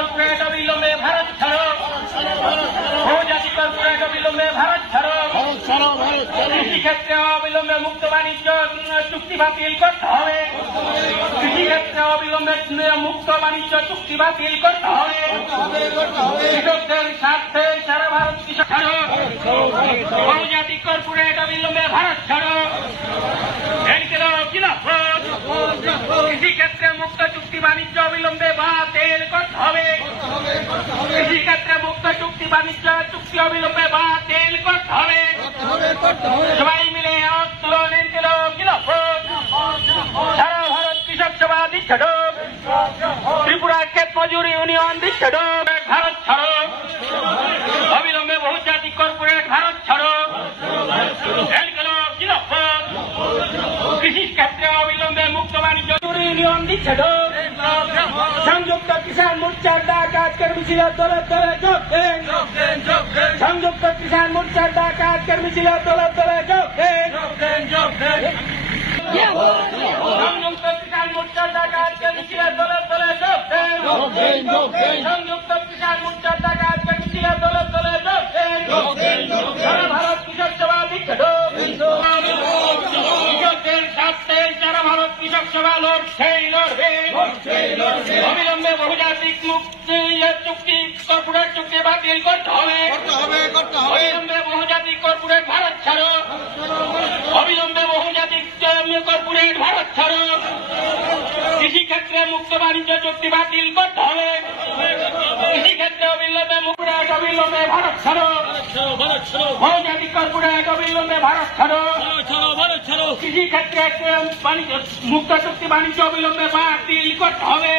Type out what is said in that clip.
Corporate অবিলম্বে ভারত ছাড়ো, বহুজাতিক কর্পোরেট অবিলম্বে ভারত ছাড়ো, কৃষিক্ষেত্রে অবিলম্বে মুক্ত বাণিজ্য চুক্তি বাতিল করতে হবে, কৃষিক্ষেত্রে অবিলম্বে মুক্ত বাণিজ্য চুক্তি বাতিল করতে হবে, কৃষকদের স্বার্থে সারা ভারত কৃষক ছাড়ো, বহুজাতিক কর্পোরেট অবিলম্বে ভারত ছাড়ো, কৃষিক্ষেত্রে মুক্ত চুক্তি বাণিজ্য অবিলম্বে বাতিল করতে হবে, কৃষিক্ষেত্রে মুক্ত চুক্তি বাণিজ্য চুক্তি অবিলম্বে বাতিল করতে হবে, সবাই মিলে আওয়াজ তুলুন সারা ভারত কৃষক সভা দিচ্ছে ডোব, ত্রিপুরা ক্ষেত মজুর ইউনিয়ন দিচ্ছে ডোব, ভারত ছাড়ো, অবিলম্বে বহুজাতিক কর্পোরেট ভারত ছাড়ো, কৃষি ক্ষেত্রে অবিলম্বে মুক্ত বাণিজ্য ইউনিয়ন দিচ্ছে ডোব, সংযুক্ত কিষাণ মোর্চার ডাক আজকের মিছিলে দলে দলে যোগ দেন, সংযুক্ত কিষাণ মোর্চার ডাক আজকের মিছিলে দলে দলে যোগ দেন, সংযুক্ত কিষাণ মোর্চার ডাক আজকের মিছিলে দলে দলে যোগ দেন, সংযুক্ত কিষাণ মোর্চার ডাক আজকের মিছিলে দলে দলে যোগ দেন, সারা ভারত কৃষক সভা দিচ্ছে ডোব, কৃষকদের স্বার্থে সারা ভারত কৃষক সভা লড়ছেই লড়বে, অবিলম্বে বহুজাতিক চুক্তি কর্পোরেট চুক্তি বাতিল করতে হবে, অবিলম্বে বহুজাতিক কর্পোরেট ভারত ছাড়ো, অবিলম্বে বহুজাতিক কর্পোরেট ভারত ছাড়ো, কৃষিক্ষেত্রে মুক্ত বাণিজ্য চুক্তি বাতিল করতে হবে, কৃষিক্ষেত্রে অবিলম্বে অবিলম্বে ভারত ছাড়ো, বহুজাতিক কর্পোরেট অবিলম্বে ভারত ছাড়ো, কৃষিক্ষেত্রে মুক্ত চুক্তি বাণিজ্য অবিলম্বে বাতিল করতে হবে।